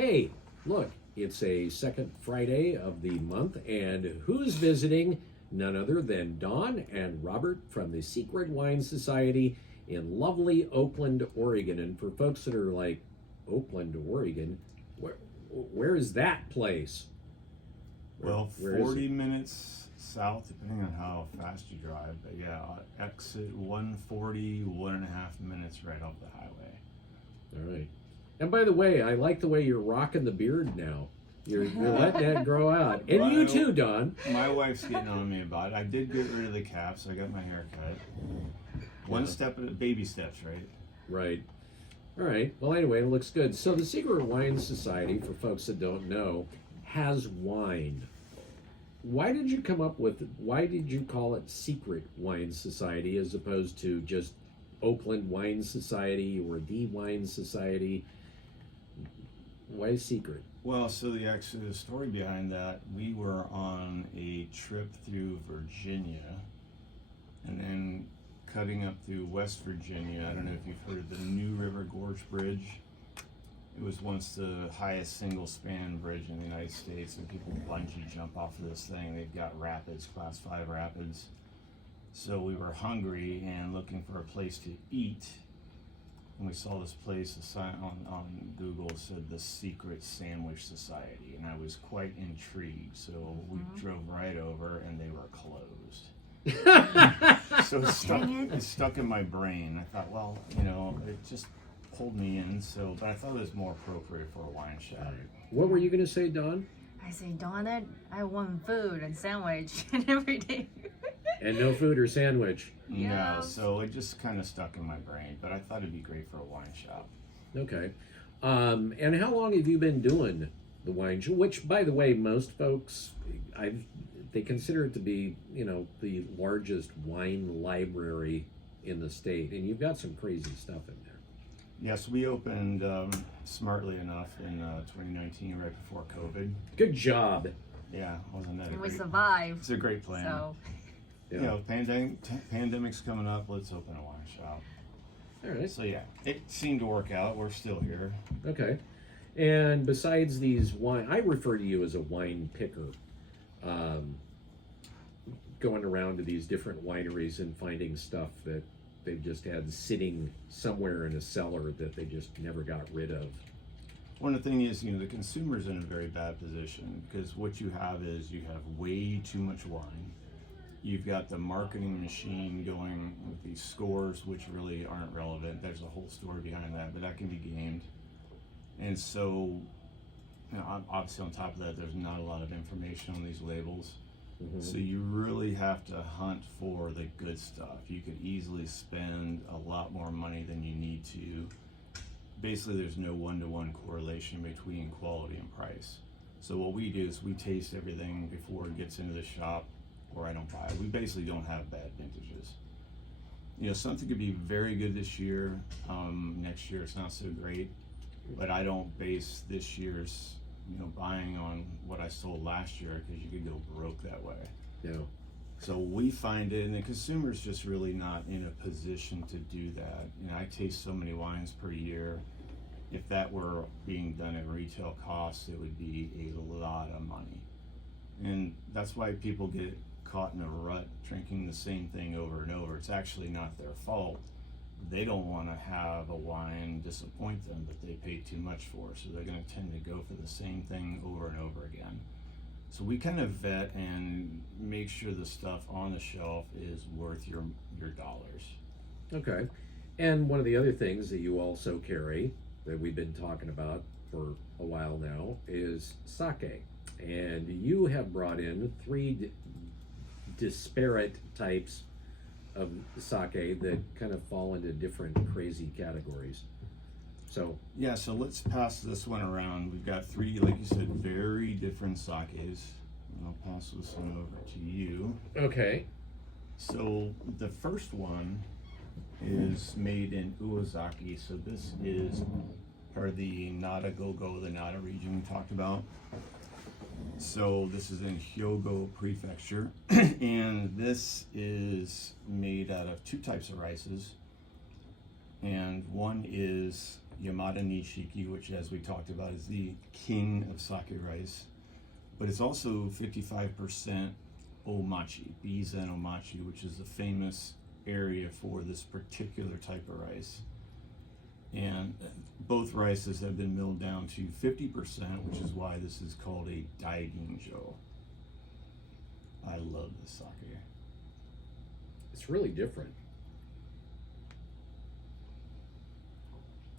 Hey, look, it's a second Friday of the month, and who's visiting? None other than Don and Robert from the Secret Wine Society in lovely Oakland, Oregon. And for folks that are like, Oakland, Oregon, where is that place? Well, 40 minutes south, depending on how fast you drive. But yeah, exit 140, 1.5 minutes right off the highway. All right. And by the way, I like the way you're rocking the beard now. You're letting that grow out. And well, you too, Don. My wife's getting on me about it. I did get rid of the caps. I got my hair cut. One step at a baby steps, right? Right. All right. Well, anyway, it looks good. So the Secret Wine Society, for folks that don't know, has wine. Why did you call it Secret Wine Society as opposed to just Oakland Wine Society or the Wine Society? Why secret? Well, so the story behind that, we were on a trip through Virginia and then cutting up through West Virginia. I don't know if you've heard of the New River Gorge Bridge. It was once the highest single span bridge in the United States, and people bungee jump off of this thing. They've got rapids, class 5 rapids. So we were hungry and looking for a place to eat. And we saw this place, a sign on Google said the Secret Sandwich Society, and I was quite intrigued. So we drove right over, and they were closed. So it stuck in my brain. I thought, well, it just pulled me in. But I thought it was more appropriate for a wine shop. What were you going to say, Dawn? I say, Dawn, I want food and sandwich and everything. And no food or sandwich. Yeah. No, so it just kind of stuck in my brain, but I thought it'd be great for a wine shop. Okay. And how long have you been doing the wine shop? Which, by the way, most folks, they consider it to be, the largest wine library in the state. And you've got some crazy stuff in there. Yes, we opened smartly enough in 2019, right before COVID. Good job. Yeah, wasn't that? And we survived. It's a great plan. So. Yeah. Pandemic's coming up. Let's open a wine shop. All right. So yeah, it seemed to work out. We're still here. Okay. And besides these wine, I refer to you as a wine picker. Going around to these different wineries and finding stuff that they've just had sitting somewhere in a cellar that they just never got rid of. One of the things is, the consumer's in a very bad position because what you have is you have way too much wine. You've got the marketing machine going with these scores, which really aren't relevant. There's a whole story behind that, but that can be gamed. And so, obviously on top of that, there's not a lot of information on these labels. Mm-hmm. So you really have to hunt for the good stuff. You could easily spend a lot more money than you need to. Basically, there's no one-to-one correlation between quality and price. So what we do is we taste everything before it gets into the shop, or I don't buy it. We basically don't have bad vintages. Something could be very good this year. Next year it's not so great, but I don't base this year's buying on what I sold last year because you could go broke that way. Yeah. So we find it, and the consumer's just really not in a position to do that. I taste so many wines per year. If that were being done at retail costs, it would be a lot of money. And that's why people get caught in a rut drinking the same thing over and over. It's actually not their fault. They don't want to have a wine disappoint them that they paid too much for, so they're going to tend to go for the same thing over and over again. So we kind of vet and make sure the stuff on the shelf is worth your dollars. Okay. And one of the other things that you also carry that we've been talking about for a while now is sake. And you have brought in 3 disparate types of sake that kind of fall into different crazy categories. So yeah, so let's pass this one around. We've got 3, like you said, very different sakes. And I'll pass this one over to you. Okay. So the first one is made in Uozaki. So this is part of the Nara Gogo, the Nara region we talked about. So this is in Hyogo Prefecture, and this is made out of 2 types of rices, and one is Yamada Nishiki, which, as we talked about, is the king of sake rice. But it's also 55% Omachi, Bizen Omachi, which is a famous area for this particular type of rice. And both rices have been milled down to 50%, which is why this is called a Daiginjo. I love this sake. It's really different.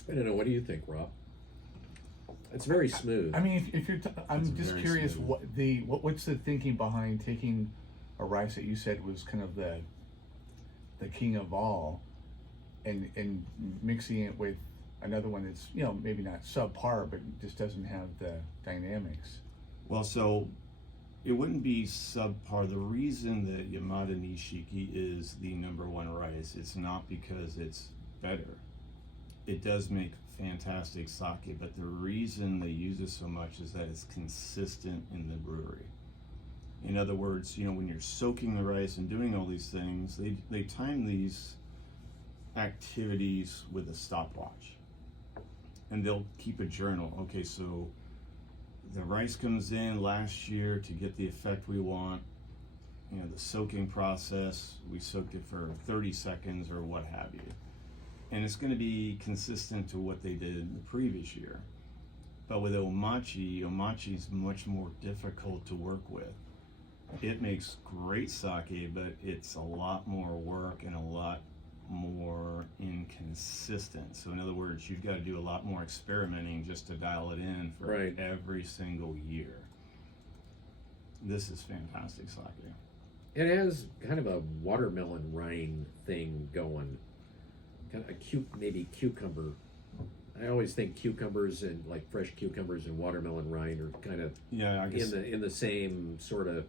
I don't know. What do you think, Rob? It's very smooth. I mean, if you're, I'm It's just very curious smooth. what's the thinking behind taking a rice that you said was kind of the king of all, and mixing it with another one that's, you know, maybe not subpar, but just doesn't have the dynamics. Well, so it wouldn't be subpar. The reason that Yamada Nishiki is the #1 rice, it's not because it's better. It does make fantastic sake, but the reason they use it so much is that it's consistent in the brewery. In other words, you know, when you're soaking the rice and doing all these things, they time these activities with a stopwatch. And they'll keep a journal. Okay, so the rice comes in last year to get the effect we want. You know, the soaking process, we soaked it for 30 seconds or what have you. And it's going to be consistent to what they did the previous year. But with Omachi is much more difficult to work with. It makes great sake, but it's a lot more work and a lot more inconsistent. So in other words, you've got to do a lot more experimenting just to dial it in for Right. every single year. This is fantastic sake. It has kind of a watermelon rind thing going. Kind of maybe cucumber. I always think cucumbers and like fresh cucumbers and watermelon rind are kind of Yeah, I guess. in the same sort of.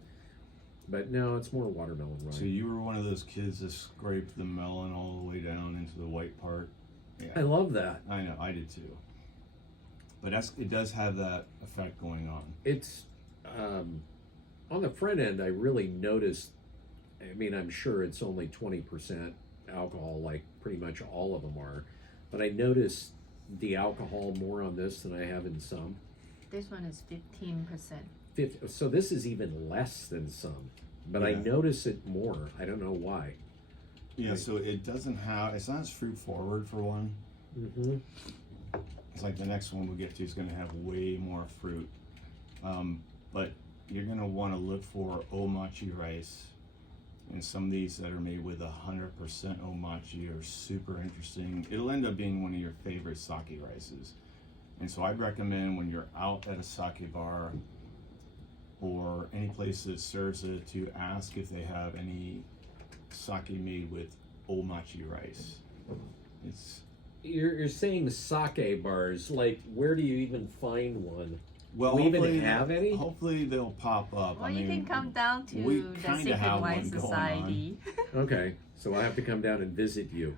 But no, it's more watermelon rind. So you were one of those kids that scraped the melon all the way down into the white part. I Yeah, love that. I know, I did too. But it does have that effect going on. It's on the front end. I really noticed. I mean, I'm sure it's only 20% alcohol, like pretty much all of them are. But I noticed the alcohol more on this than I have in some. This one is 15%. So this is even less than some, but I Yeah. notice it more. I don't know why. Yeah, Right. so it doesn't have, it's not as fruit forward for one. Mm-hmm. It's like the next one we get to is going to have way more fruit. But you're going to want to look for Omachi rice. And some of these that are made with 100% Omachi are super interesting. It'll end up being one of your favorite sake rices. And so I'd recommend when you're out at a sake bar or any place that serves it to ask if they have any sake made with Omachi rice. You're saying sake bars. Like, where do you even find one? Well, We even hopefully have any? Hopefully they'll pop up. Well, you can come down to we the kinda Secret have Wine one going Society. Okay, so I have to come down and visit you.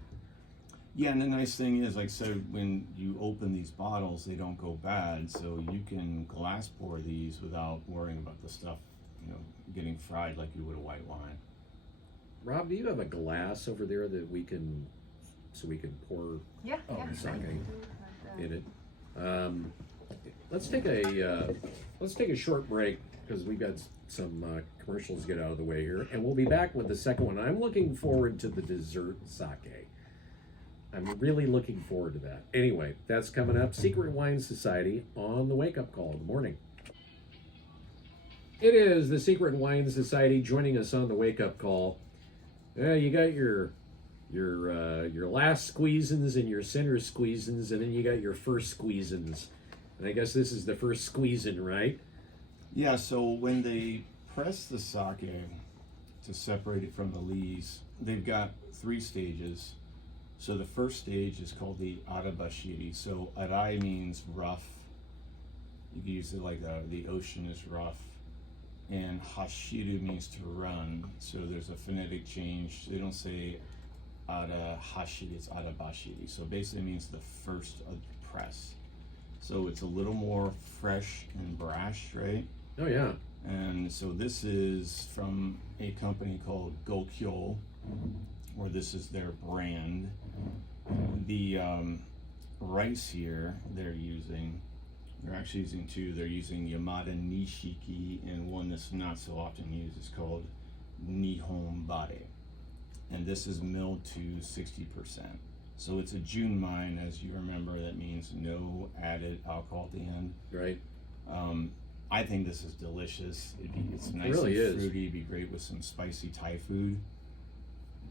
Yeah, and the nice thing is, like I said, when you open these bottles, they don't go bad, so you can glass pour these without worrying about the stuff, you know, getting fried like you would a white wine. Rob, do you have a glass over there that we can pour Yeah, Oh, yeah. sake Like in it? Let's take a short break because we've got some commercials to get out of the way here, and we'll be back with the second one. I'm looking forward to the dessert sake. I'm really looking forward to that. Anyway, that's coming up. Secret Wine Society on the Wake Up Call in the morning. It is the Secret Wine Society joining us on the Wake Up Call. You got your last squeezins and your center squeezins, and then you got your first squeezins. And I guess this is the first squeezin, right? Yeah, so when they press the sake to separate it from the lees, they've got 3 stages. So the first stage is called the Arabashiri. So Arai means rough. You can use it like the ocean is rough. And Hashiru means to run. So there's a phonetic change. They don't say Arahashiri, it's Arabashiri. So basically it means the first press. So it's a little more fresh and brash, right? Oh yeah. And so this is from a company called Gokyo, or this is their brand. The rice here, they're actually using two. They're using Yamada Nishiki, and one that's not so often used is called Nihon Bare. And this is milled to 60%. So it's a Junmai, and as you remember, that means no added alcohol at the end. Right. I think this is delicious. It's nice really and is. fruity. It'd be great with some spicy Thai food.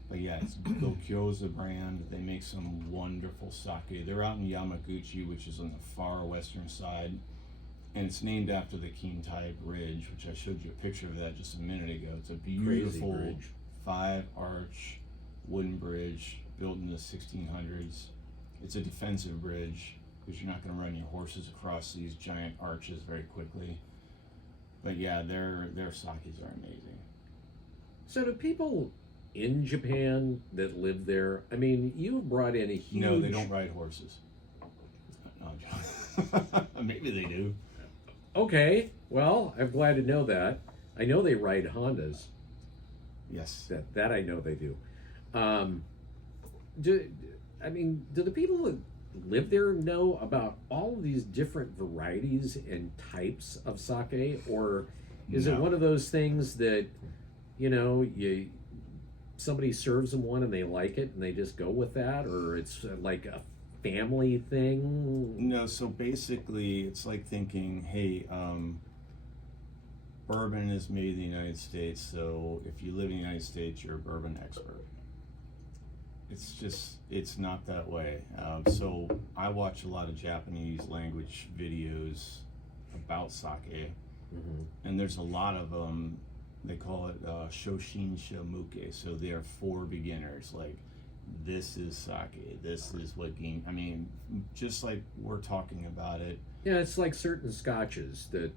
But yeah, it's Gokyo's the brand. They make some wonderful sake. They're out in Yamaguchi, which is on the far western side. And it's named after the Kintai Bridge, which I showed you a picture of that just a minute ago. It's a beautiful bridge. 5-arch wooden bridge built in the 1600s. It's a defensive bridge because you're not going to run your horses across these giant arches very quickly. But yeah, their sakes are amazing. So do people in Japan that live there, I mean, you've brought in a huge... No, they don't ride horses. No, maybe they do. Okay, well, I'm glad to know that. I know they ride Hondas. Yes. That I know they do. Do the people that live there know about all of these different varieties and types of sake, or is it No. one of those things that somebody serves them one and they like it and they just go with that, or it's like a family thing? No, so basically it's like thinking, hey, bourbon is made in the United States, so if you live in the United States, you're a bourbon expert. It's not that way. So I watch a lot of Japanese language videos about sake, and there's a lot of them. They call it Shoshinsha Muke, so they are for beginners. Like, this is sake, this is what just like we're talking about it. Yeah, it's like certain scotches that,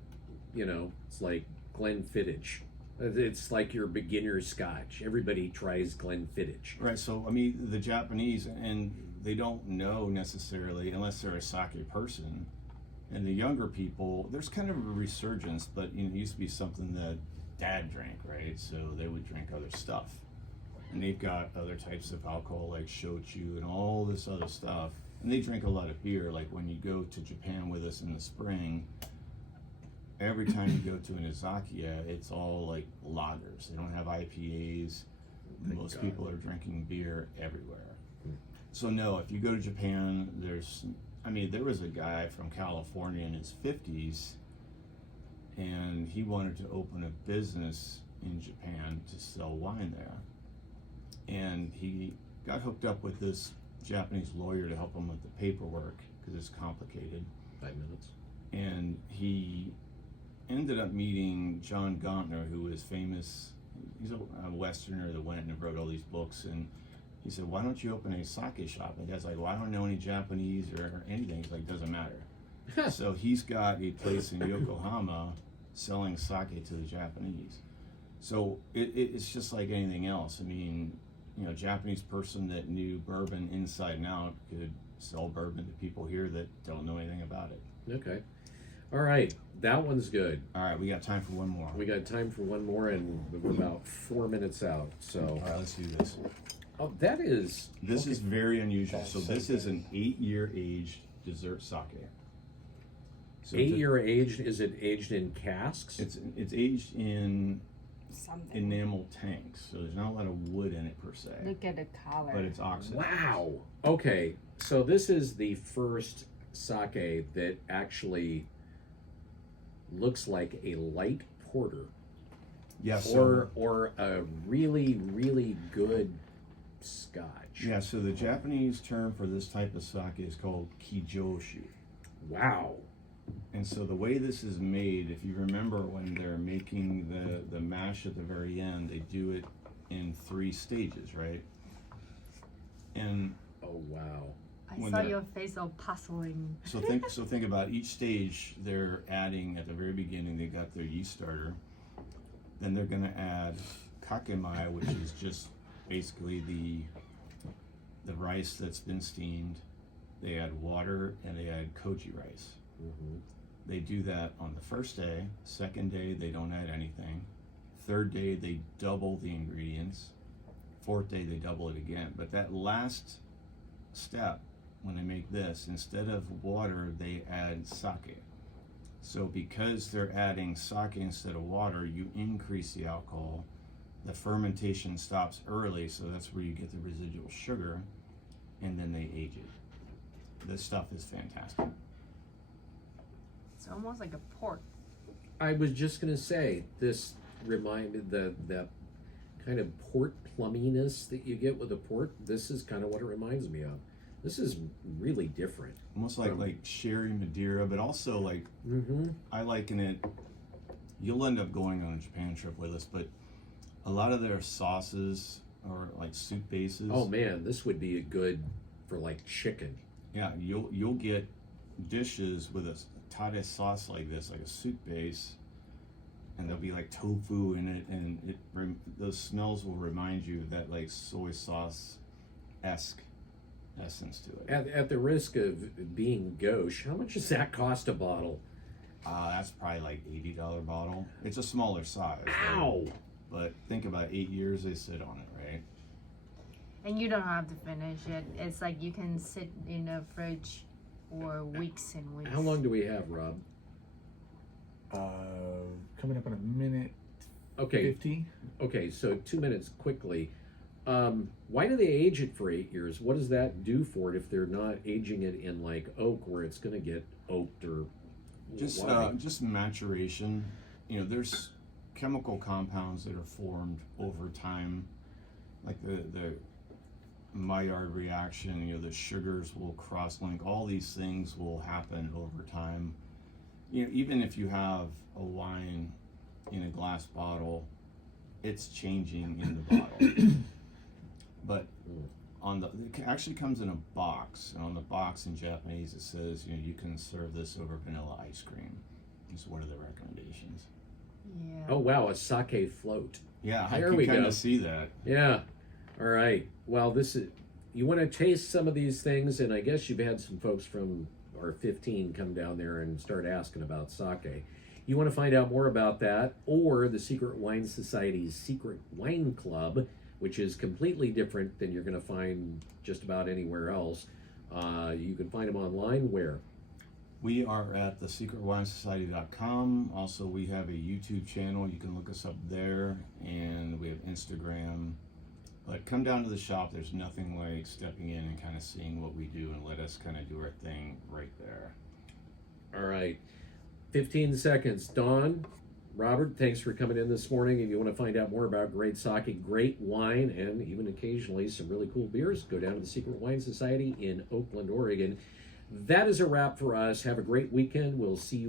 it's like Glenfiddich. It's like your beginner scotch. Everybody tries Glenfiddich. Right, so the Japanese, and they don't know necessarily, unless they're a sake person, and the younger people, there's kind of a resurgence, but it used to be something that Dad drank, right? So they would drink other stuff. And they've got other types of alcohol like shochu and all this other stuff. And they drink a lot of beer. Like when you go to Japan with us in the spring, every time you go to an izakaya, it's all like lagers. They don't have IPAs. Most people are drinking beer everywhere. So no, if you go to Japan, there was a guy from California in his 50s, and he wanted to open a business in Japan to sell wine there. And he got hooked up with this Japanese lawyer to help him with the paperwork because it's complicated. 5 minutes. And he ended up meeting John Gontner, who is famous. He's a Westerner that went and wrote all these books. And he said, "Why don't you open a sake shop?" And the guy's like, "Well, I don't know any Japanese or anything." He's like, "Doesn't matter." So he's got a place in Yokohama selling sake to the Japanese. So it's just like anything else. Japanese person that knew bourbon inside and out could sell bourbon to people here that don't know anything about it. Okay. All right. That one's good. All right, we got time for one more. We got time for one more, and we're about 4 minutes out. So, All right, let's do this. oh, that is... This okay. is very unusual. So That's this so is an 8-year aged dessert sake. So 8-year aged, is it aged in casks? It's aged in Something. enamel tanks, so there's not a lot of wood in it per se, Look at the color. but it's oxidized. Wow. Okay, so this is the first sake that actually looks like a light porter, Yeah. So or a really, really good scotch. yeah. So the Japanese term for this type of sake is called Kijoshu. Wow. And so the way this is made, if you remember when they're making the mash at the very end, they do it in 3 stages, right? And Oh, wow. I when saw they're- your face all puzzling. so think about each stage. They're adding at the very beginning. They got their yeast starter. Then they're going to add kakemai, which is just basically the rice that's been steamed. They add water and they add koji rice. Mm-hmm. They do that on the first day. Second day, they don't add anything. Third day, they double the ingredients. Fourth day, they double it again. But that last step when they make this, instead of water, they add sake. So because they're adding sake instead of water, you increase the alcohol. The fermentation stops early, so that's where you get the residual sugar, and then they age it. This stuff is fantastic. It's almost like a port. I was just gonna say this reminded that kind of port plumminess that you get with a port. This is kind of what it reminds me of. This is really different. Almost like sherry Madeira, but also like I liken it. You'll end up going on a Japan trip with us, but a lot of their sauces are like soup bases. Oh man, this would be a good for like chicken. Yeah, you'll get dishes with a tare sauce like this, like a soup base, and there'll be like tofu in it, and those smells will remind you of that like soy sauce-esque essence to it. At the risk of being gauche, how much does that cost a bottle? That's probably like $80 bottle. It's a smaller size. Ow! Right? But think about 8 years they sit on it, right? And you don't have to finish it. It's like you can sit in the fridge for weeks and weeks. How long do we have, Rob? Coming up in a minute. Okay. 50. Okay, so 2 minutes quickly. Why do they age it for 8 years? What does that do for it if they're not aging it in like oak, where it's going to get oaked or just maturation? You know, there's chemical compounds that are formed over time, like the Maillard reaction. You know, the sugars will cross-link. All these things will happen over time. You know, even if you have a wine in a glass bottle, it's changing in the bottle. But it actually comes in a box, and on the box in Japanese it says, you know, you can serve this over vanilla ice cream. Is one of the recommendations. Yeah. Oh wow, a sake float. Yeah, I There can we kind go. of see that. Yeah. All right. Well, this is, you want to taste some of these things, and I guess you've had some folks from our 15 come down there and start asking about sake. You want to find out more about that, or the Secret Wine Society's Secret Wine Club, which is completely different than you're going to find just about anywhere else. You can find them online where? We are at thesecretwinesociety.com. Also, we have a YouTube channel. You can look us up there, and we have Instagram. But come down to the shop. There's nothing like stepping in and kind of seeing what we do and let us kind of do our thing right there. All right. 15 seconds. Dawn, Robert, thanks for coming in this morning. If you want to find out more about great sake, great wine, and even occasionally some really cool beers, go down to the Secret Wine Society in Oakland, Oregon. That is a wrap for us. Have a great weekend. We'll see you